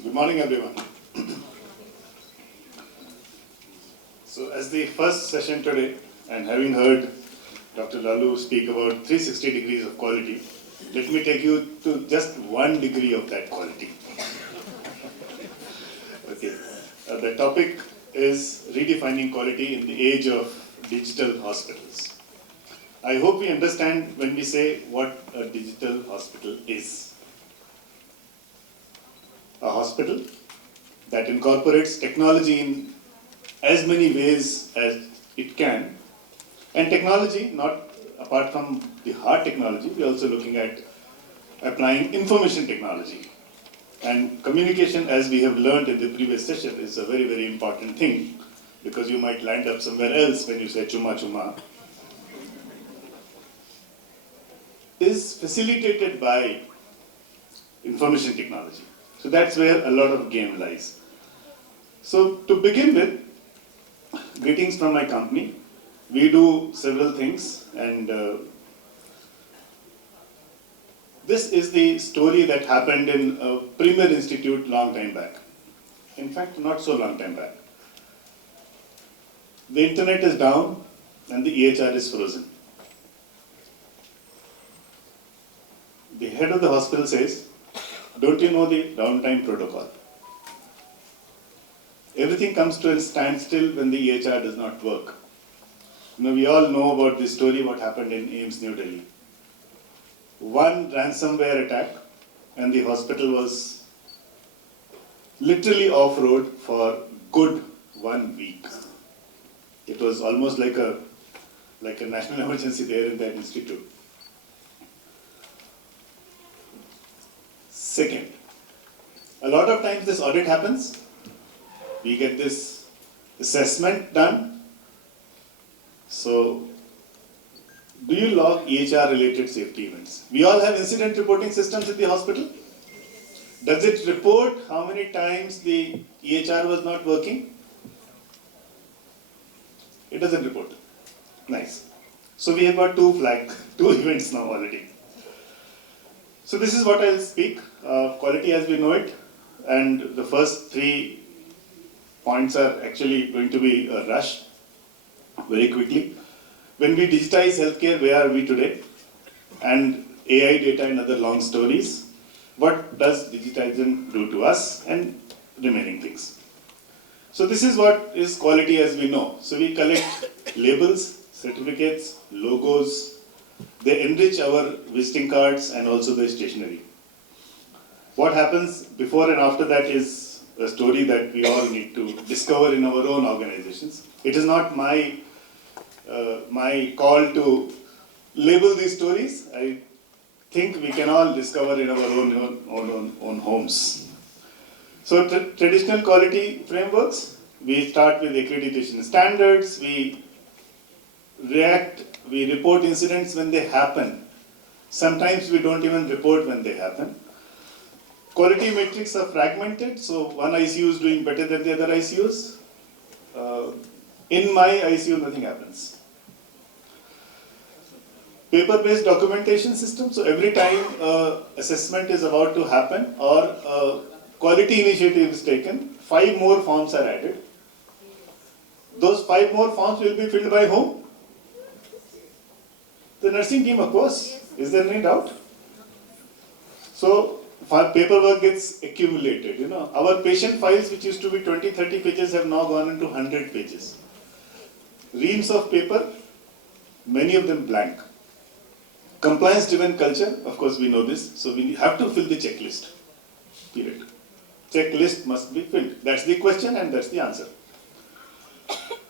Good morning, everyone. So, as the first session today, and having heard Dr. Lalu speak about 360 degrees of quality, let me take you to just 1 degree of that quality. Okay. The topic is redefining quality in the age of digital hospitals. I hope we understand when we say what a digital hospital is. A hospital that incorporates technology in as many ways as it can. And technology, not apart from the hard technology, we're also looking at applying information technology. And communication, as we have learned in the previous session, is a very, very important thing, because you might land up somewhere else when you say chuma chuma. Is facilitated by information technology. So that's where a lot of game lies. So to begin with, greetings from my company. We do several things, and this is the story that happened in a premier institute long time back. In fact, not so long time back. The internet is down and the EHR is frozen. The head of the hospital says, "Don't you know the downtime protocol? Everything comes to a standstill when the EHR does not work." We all know about this story, what happened in AIIMS, New Delhi. One ransomware attack, and the hospital was literally off-road for good 1 week. It was almost like a national emergency there in that institute. Second, a lot of times this audit happens, we get this assessment done. So, do you log EHR related safety events? We all have incident reporting systems in the hospital. Does it report how many times the EHR was not working? It doesn't report. Nice. So we have got two events now already. So this is what I'll speak, quality as we know it, and the first 3 points are actually going to be rushed very quickly. When we digitize healthcare, where are we today? And AI data and other long stories. What does digitization do to us, and remaining things. So this is what is quality as we know. So we collect labels, certificates, logos. They enrich our visiting cards and also the stationery. What happens before and after that is a story that we all need to discover in our own organizations. It is not my call to label these stories. I think we can all discover in our own homes. So traditional quality frameworks, we start with accreditation standards, we report incidents when they happen. Sometimes we don't even report when they happen. Quality metrics are fragmented, so one ICU is doing better than the other ICUs. In my ICU, nothing happens. Paper-based documentation system, so every time assessment is about to happen or a quality initiative is taken, 5 more forms are added. Those 5 more forms will be filled by whom? The nursing team, of course. Is there any doubt? So, paperwork gets accumulated. Our patient files, which used to be 20-30 pages, have now gone into 100 pages. Reams of paper, many of them blank. Compliance-driven culture, of course we know this, so we have to fill the checklist. Period. Checklist must be filled. That's the question and that's the answer.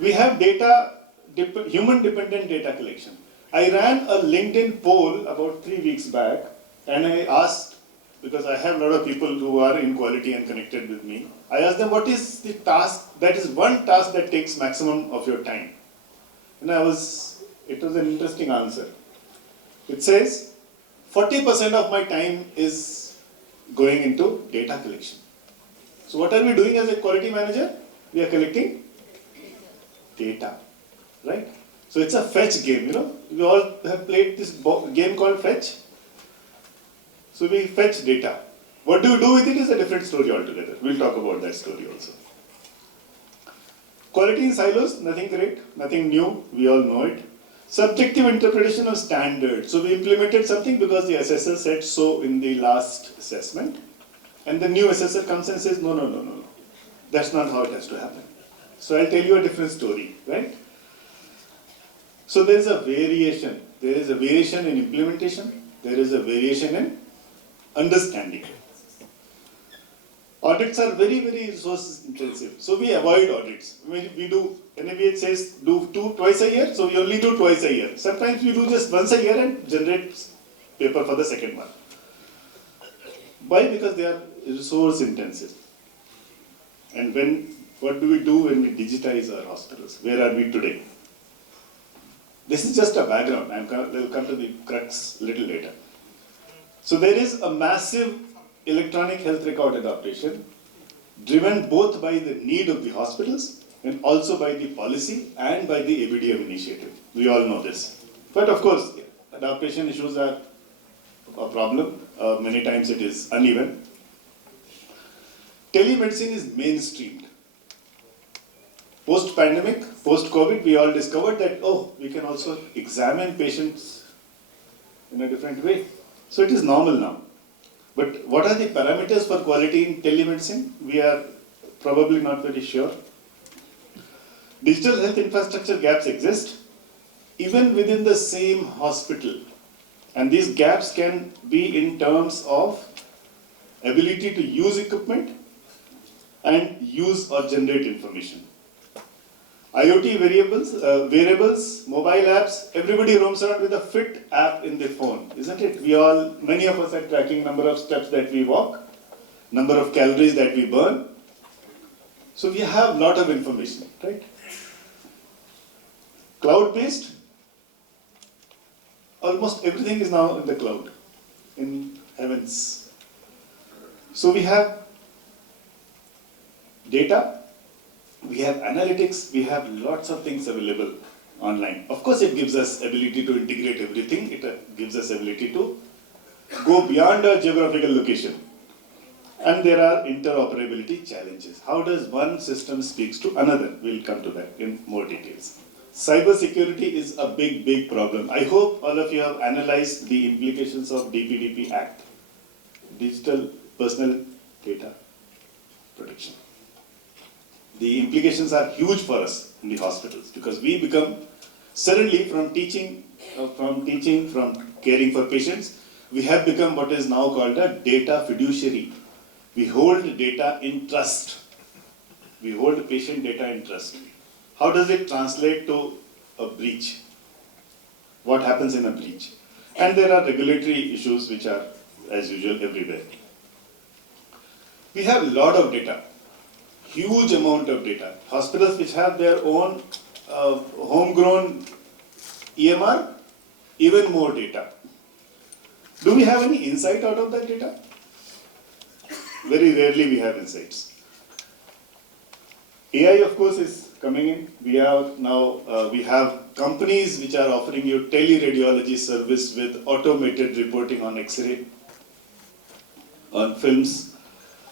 We have human-dependent data collection. I ran a LinkedIn poll about 3 weeks back, and I asked, because I have a lot of people who are in quality and connected with me, I asked them, what is the task, that is one task that takes maximum of your time? And it was an interesting answer. It says, 40% of my time is going into data collection. So what are we doing as a quality manager? We are collecting data, right? So it's a fetch game, We all have played this game called fetch. So we fetch data. What do you do with it is a different story altogether. We'll talk about that story also. Quality in silos, nothing great, nothing new, we all know it. Subjective interpretation of standards. So we implemented something because the assessor said so in the last assessment. And the new assessor comes and says, no. That's not how it has to happen. So I'll tell you a different story, right? So there is a variation. There is a variation in implementation. There is a variation in understanding. Audits are very, very resource intensive. So we avoid audits. We do, NABH says do twice a year, so we only do twice a year. Sometimes we do just once a year and generate paper for the second one. Why? Because they are resource intensive. And what do we do when we digitize our hospitals? Where are we today? This is just a background. We'll come to the crux a little later. So there is a massive electronic health record adaptation driven both by the need of the hospitals and also by the policy and by the ABDM initiative. We all know this. But of course, adaptation issues are a problem. Many times it is uneven. Telemedicine is mainstreamed. Post-pandemic, post-COVID, we all discovered that, we can also examine patients in a different way. So it is normal now. But what are the parameters for quality in telemedicine? We are probably not very sure. Digital health infrastructure gaps exist, even within the same hospital. And these gaps can be in terms of ability to use equipment and use or generate information. IoT wearables, mobile apps, everybody roams around with a fit app in their phone, isn't it? Many of us are tracking number of steps that we walk, number of calories that we burn. So we have a lot of information, right? Cloud-based, almost everything is now in the cloud, in heavens. So we have data, we have analytics, we have lots of things available online. Of course, it gives us ability to integrate everything. It gives us ability to go beyond our geographical location. And there are interoperability challenges. How does one system speaks to another? We'll come to that in more details. Cybersecurity is a big, big problem. I hope all of you have analyzed the implications of DPDP Act, Digital Personal Data Protection. The implications are huge for us in the hospitals because we become suddenly from caring for patients, we have become what is now called a data fiduciary. We hold data in trust. We hold patient data in trust. How does it translate to a breach? What happens in a breach? And there are regulatory issues which are, as usual, everywhere. We have a lot of data. Huge amount of data. Hospitals which have their own homegrown EMR, even more data. Do we have any insight out of that data? Very rarely we have insights. AI, of course, is coming in. We have companies which are offering you teleradiology service with automated reporting on X-ray, on films,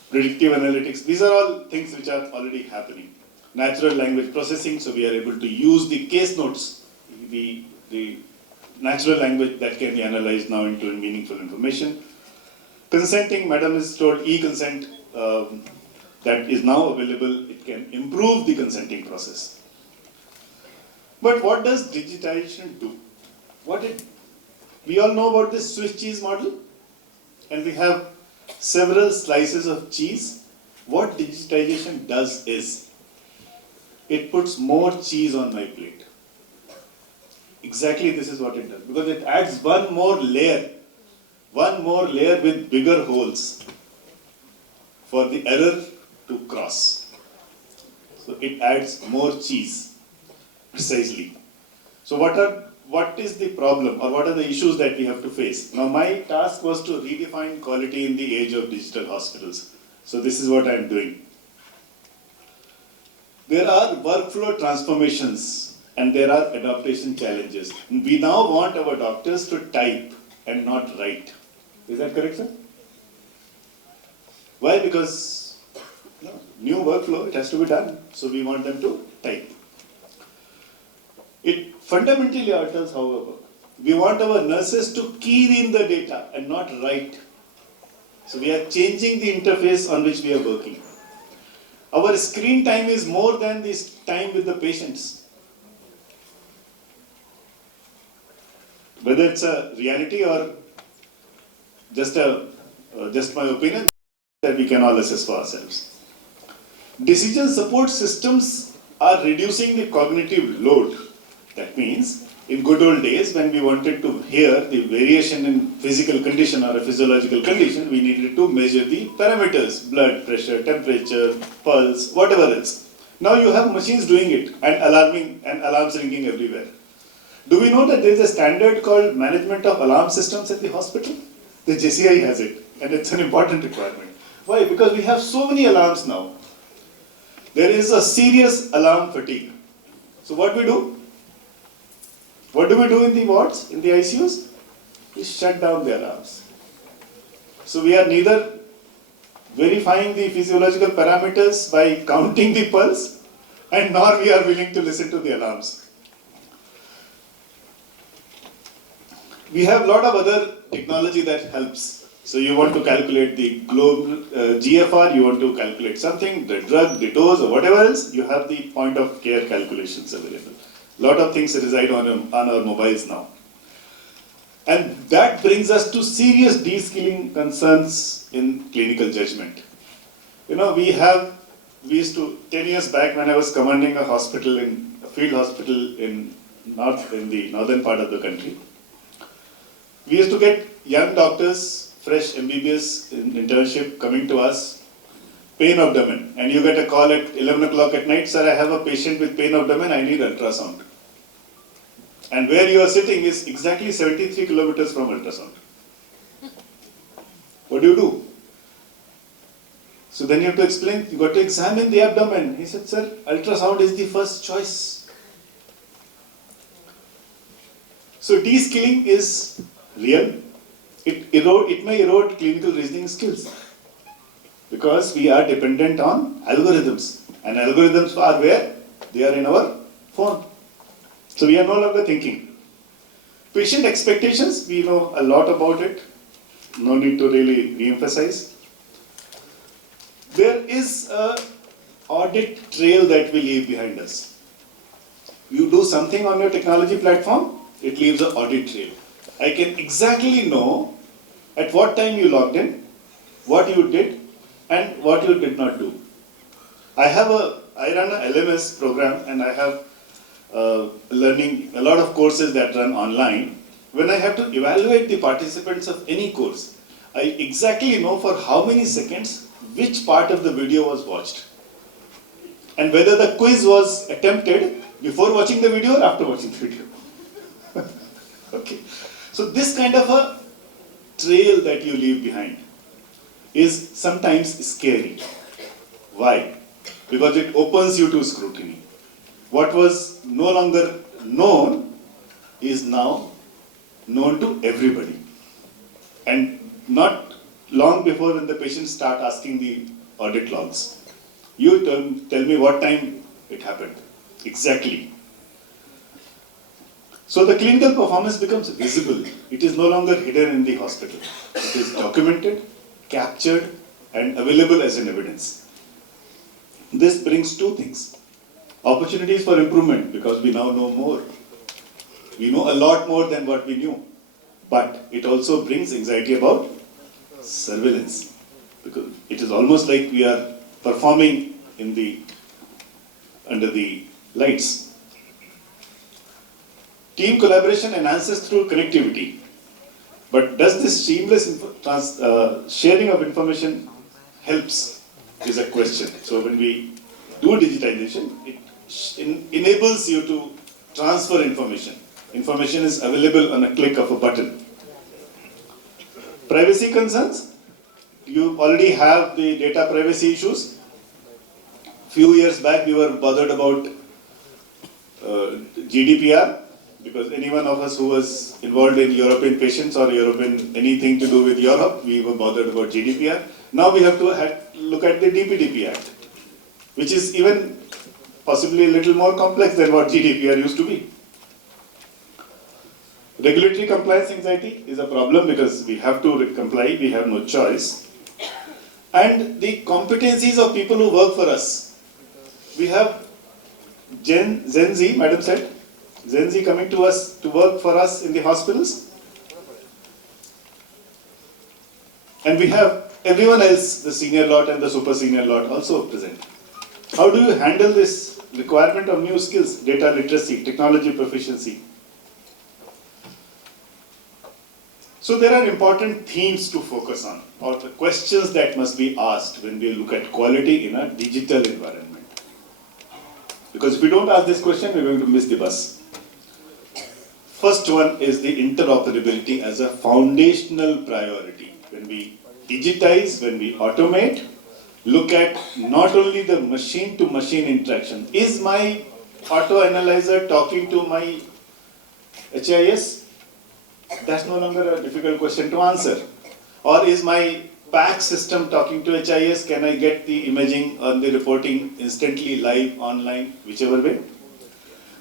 predictive analytics. These are all things which are already happening. Natural language processing, so we are able to use the case notes, the natural language that can be analyzed now into meaningful information. Consenting, madam is told e-consent that is now available. It can improve the consenting process. But what does digitization do? We all know about this Swiss cheese model, and we have several slices of cheese. What digitization does is, it puts more cheese on my plate. Exactly this is what it does, because it adds one more layer with bigger holes for the error to cross. So it adds more cheese, precisely. So what is the problem, or what are the issues that we have to face? Now my task was to redefine quality in the age of digital hospitals. So this is what I am doing. There are workflow transformations and there are adaptation challenges. We now want our doctors to type and not write. Is that correct, sir? Why? Because new workflow, it has to be done. So we want them to type. It fundamentally alters how we work. We want our nurses to key in the data and not write. So we are changing the interface on which we are working. Our screen time is more than this time with the patients. Whether it's a reality or just my opinion, that we can all assess for ourselves. Decision support systems are reducing the cognitive load. That means, in good old days, when we wanted to hear the variation in physical condition or a physiological condition, we needed to measure the parameters, blood pressure, temperature, pulse, whatever else. Now you have machines doing it and alarms ringing everywhere. Do we know that there is a standard called Management of Alarm Systems at the hospital? The JCI has it, and it's an important requirement. Why? Because we have so many alarms now. There is a serious alarm fatigue. So what we do? What do we do in the wards, in the ICUs? We shut down the alarms. So we are neither verifying the physiological parameters by counting the pulse, and nor we are willing to listen to the alarms. We have a lot of other technology that helps. So you want to calculate the GFR, you want to calculate something, the drug, the dose, or whatever else, you have the point of care calculations available. A lot of things reside on our mobiles now. And that brings us to serious de-skilling concerns in clinical judgment. We used to, 10 years back when I was commanding a field hospital in the northern part of the country, we used to get young doctors, fresh MBBS in internship coming to us, pain abdomen, and you get a call at 11 o'clock at night, sir, I have a patient with pain abdomen, I need ultrasound. And where you are sitting is exactly 73 kilometers from ultrasound. What do? So then you have to explain, you got to examine the abdomen. He said, sir, ultrasound is the first choice. So de-skilling is real. It may erode clinical reasoning skills because we are dependent on algorithms, and algorithms are where? They are in our phone. So we are no longer thinking. Patient expectations, we know a lot about it. No need to really re-emphasize. There is an audit trail that we leave behind us. You do something on your technology platform, it leaves an audit trail. I can exactly know at what time you logged in, what you did, and what you did not do. I run an LMS program, and I have learning a lot of courses that run online. When I have to evaluate the participants of any course, I exactly know for how many seconds which part of the video was watched, and whether the quiz was attempted before watching the video or after watching the video. Okay. So this kind of a trail that you leave behind is sometimes scary. Why? Because it opens you to scrutiny. What was no longer known is now known to everybody. And not long before when the patients start asking the audit logs, you tell me what time it happened. Exactly. So the clinical performance becomes visible. It is no longer hidden in the hospital. It is documented, captured, and available as an evidence. This brings two things. Opportunities for improvement, because we now know more. We know a lot more than what we knew. But it also brings anxiety about surveillance, because it is almost like we are performing under the lights. Team collaboration enhances through connectivity. But does this seamless sharing of information helps is a question. So when we do digitization, it enables you to transfer information. Information is available on a click of a button. Privacy concerns. You already have the data privacy issues. Few years back we were bothered about GDPR, because any one of us who was involved in European patients or anything to do with Europe, we were bothered about GDPR. Now we have to look at the DPDP Act, which is even possibly a little more complex than what GDPR used to be. Regulatory compliance anxiety is a problem because we have to comply, we have no choice. And the competencies of people who work for us. We have Gen Z, Madam said, Gen Z coming to us to work for us in the hospitals. And we have everyone else, the senior lot and the super senior lot also present. How do you handle this requirement of new skills, data literacy, technology proficiency? So there are important themes to focus on, or the questions that must be asked when we look at quality in a digital environment. Because if we don't ask this question, we're going to miss the bus. First one is the interoperability as a foundational priority. When we digitize, when we automate, look at not only the machine-to-machine interaction. Is my auto analyzer talking to my HIS? That's no longer a difficult question to answer. Or is my PAC system talking to HIS? Can I get the imaging or the reporting instantly live, online, whichever way?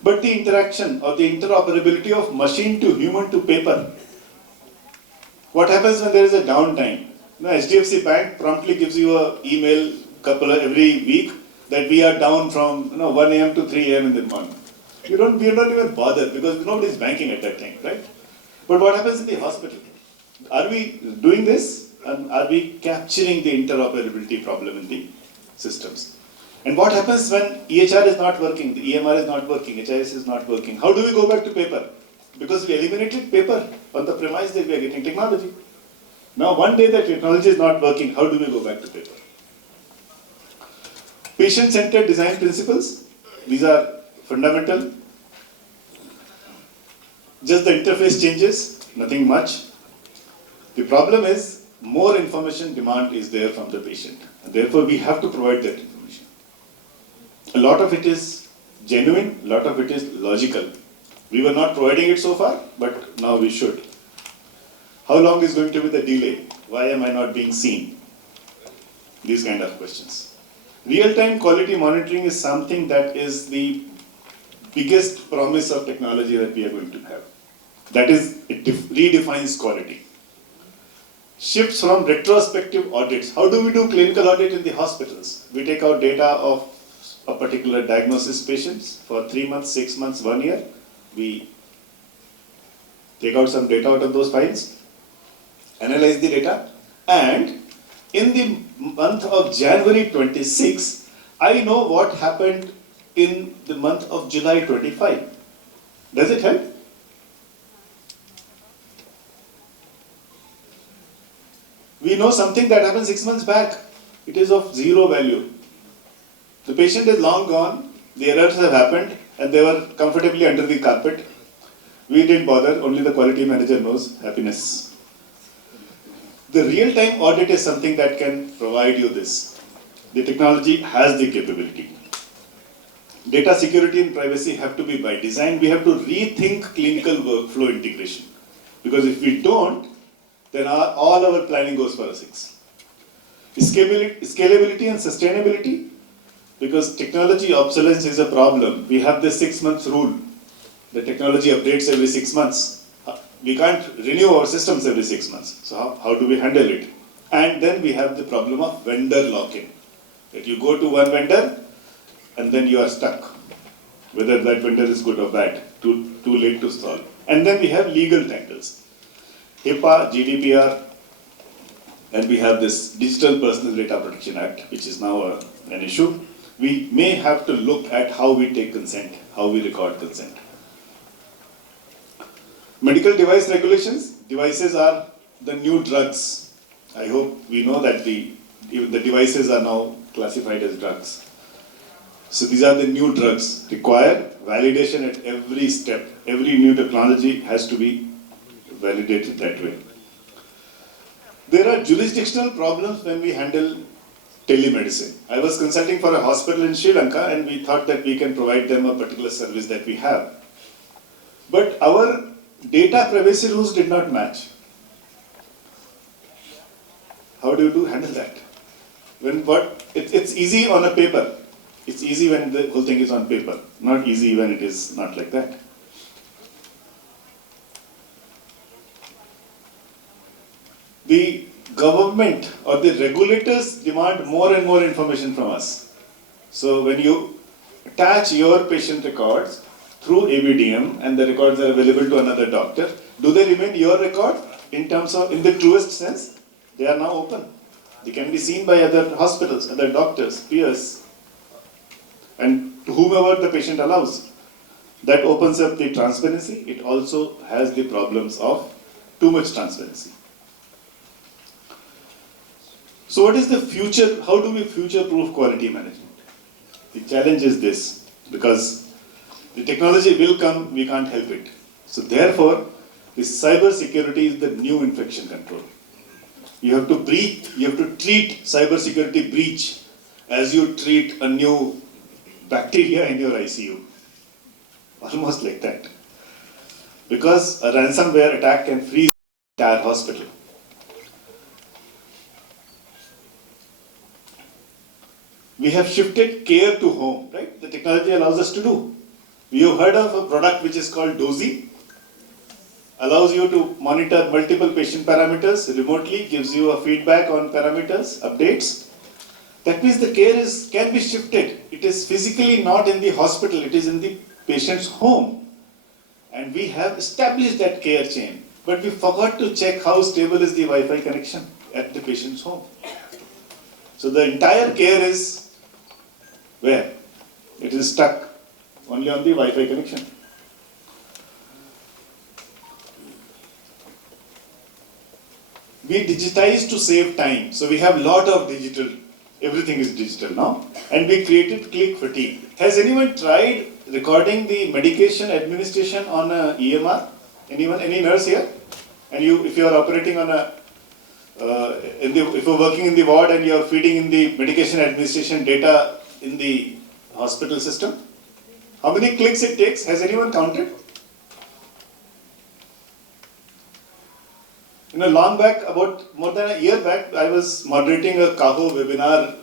But the interaction or the interoperability of machine to human to paper. What happens when there is a downtime? HDFC Bank promptly gives you an email every week that we are down from 1 a.m. to 3 a.m. in the morning. We don't even bother because nobody is banking at that time, right? But what happens in the hospital? Are we doing this? And are we capturing the interoperability problem in the systems? And what happens when EHR is not working, the EMR is not working, HIS is not working? How do we go back to paper? Because we eliminated paper on the premise that we are getting technology. Now one day that technology is not working, how do we go back to paper? Patient-centered design principles, these are fundamental. Just the interface changes, nothing much. The problem is more information demand is there from the patient. And therefore we have to provide that information. A lot of it is genuine, a lot of it is logical. We were not providing it so far, but now we should. How long is going to be the delay? Why am I not being seen? These kind of questions. Real-time quality monitoring is something that is the biggest promise of technology that we are going to have. That is, it redefines quality. Shifts from retrospective audits. How do we do clinical audit in the hospitals? We take out data of a particular diagnosis patients for 3 months, 6 months, 1 year. We take out some data out of those files, analyze the data, and in the month of January 26, I know what happened in the month of July 25. Does it help? We know something that happened 6 months back. It is of zero value. The patient is long gone, the errors have happened, and they were comfortably under the carpet. We didn't bother, only the quality manager knows. Happiness. The real-time audit is something that can provide you this. The technology has the capability. Data security and privacy have to be by design. We have to rethink clinical workflow integration. Because if we don't, then all our planning goes for a 6. Scalability and sustainability, because technology obsolescence is a problem. We have this 6 months rule. The technology updates every 6 months. We can't renew our systems every 6 months. So how do we handle it? And then we have the problem of vendor lock-in. That you go to one vendor and then you are stuck. Whether that vendor is good or bad, too late to solve. And then we have legal tangles. HIPAA, GDPR, and we have this Digital Personal Data Protection Act, which is now an issue. We may have to look at how we take consent, how we record consent. Medical device regulations. Devices are the new drugs. I hope we know that the devices are now classified as drugs. So these are the new drugs. Require validation at every step. Every new technology has to be validated that way. There are jurisdictional problems when we handle telemedicine. I was consulting for a hospital in Sri Lanka and we thought that we can provide them a particular service that we have. But our data privacy rules did not match. How do you handle that? It's easy on a paper. It's easy when the whole thing is on paper, not easy when it is not like that. The government or the regulators demand more and more information from us. So when you attach your patient records through ABDM and the records are available to another doctor, do they remain your record in the truest sense? They are now open. They can be seen by other hospitals, other doctors, peers, and whomever the patient allows. That opens up the transparency. It also has the problems of too much transparency. So what is the future? How do we future-proof quality management? The challenge is this, because the technology will come, we can't help it. So therefore, the cyber security is the new infection control. You have to treat cyber security breach as you treat a new bacteria in your ICU. Almost like that. Because a ransomware attack can freeze the entire hospital. We have shifted care to home, right? The technology allows us to do. We have heard of a product which is called Dozy. Allows you to monitor multiple patient parameters remotely, gives you a feedback on parameters, updates. That means the care can be shifted. It is physically not in the hospital, it is in the patient's home. And we have established that care chain. But we forgot to check how stable is the Wi-Fi connection at the patient's home. So the entire care is where? It is stuck only on the Wi-Fi connection. We digitize to save time. So we have a lot of digital, everything is digital now. And we created click fatigue. Has anyone tried recording the medication administration on a EMR? Anyone, any nurse here? And if you are operating on a, if you're working in the ward and you are feeding in the medication administration data in the hospital system, how many clicks it takes? Has anyone counted? Long back, about more than a year back, I was moderating a CAHO webinar,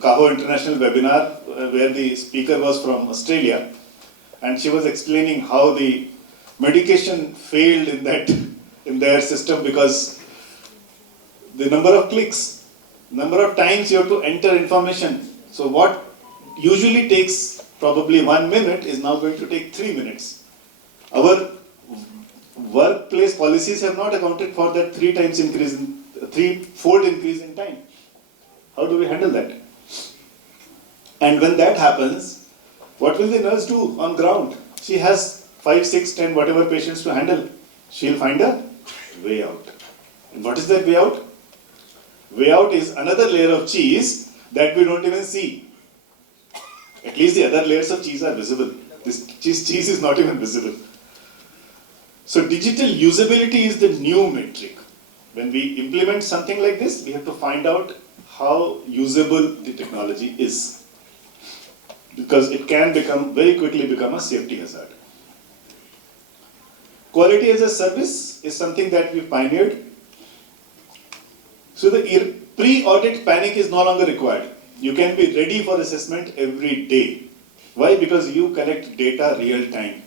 CAHO international webinar, where the speaker was from Australia, and she was explaining how the medication failed in their system because the number of clicks, number of times you have to enter information. So what usually takes probably 1 minute is now going to take 3 minutes. Our workplace policies have not accounted for that threefold increase in time. How do we handle that? And when that happens, what will the nurse do on ground? She has 5, 6, 10, whatever patients to handle. She'll find a way out. And what is that way out? Way out is another layer of cheese that we don't even see. At least the other layers of cheese are visible. This cheese is not even visible. So digital usability is the new metric. When we implement something like this, we have to find out how usable the technology is. Because it can very quickly become a safety hazard. Quality as a service is something that we pioneered. So the pre-audit panic is no longer required. You can be ready for assessment every day. Why? Because you collect data real time.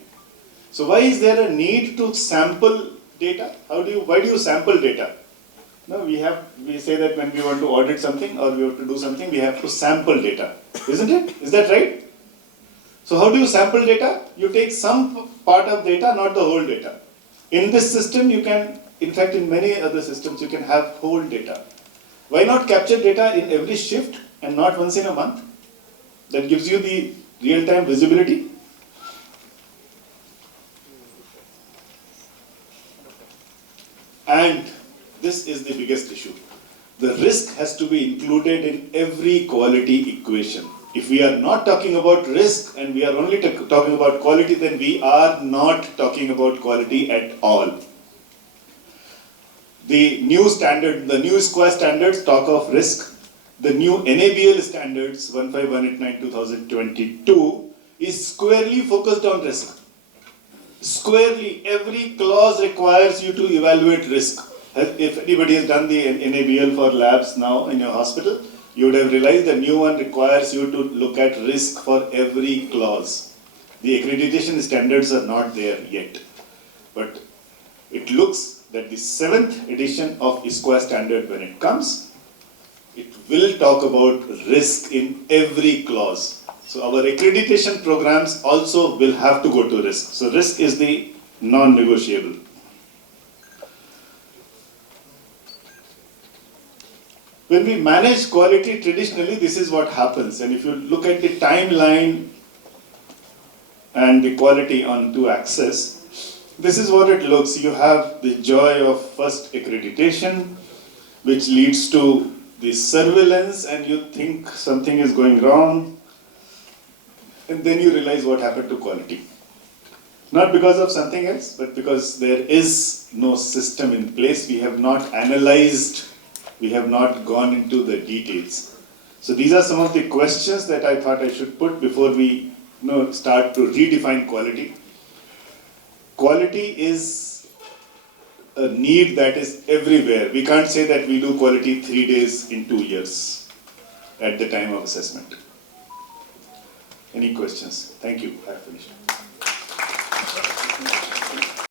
So why is there a need to sample data? Why do you sample data? No, we say that when we want to audit something or we have to do something, we have to sample data. Isn't it? Is that right? So how do you sample data? You take some part of data, not the whole data. In this system, you can, in fact, in many other systems, you can have whole data. Why not capture data in every shift and not once in a month? That gives you the real-time visibility. And this is the biggest issue. The risk has to be included in every quality equation. If we are not talking about risk and we are only talking about quality, then we are not talking about quality at all. The new standard, the new ISQua standards talk of risk. The new NABL standards 15189-2022 is squarely focused on risk. Squarely, every clause requires you to evaluate risk. If anybody has done the NABL for labs now in your hospital, you would have realized the new one requires you to look at risk for every clause. The accreditation standards are not there yet, but it looks that the 7th edition of ISQua standard, when it comes, it will talk about risk in every clause. So our accreditation programs also will have to go to risk. So risk is the non-negotiable. When we manage quality traditionally, this is what happens. And if you look at the timeline and the quality on two axes, this is what it looks. You have the joy of first accreditation, which leads to the surveillance, and you think something is going wrong, and then you realize what happened to quality. Not because of something else, but because there is no system in place. We have not analyzed, we have not gone into the details. So these are some of the questions that I thought I should put before we start to redefine quality. Quality is a need that is everywhere. We can't say that we do quality 3 days in 2 years at the time of assessment. Any questions? Thank you. I have finished.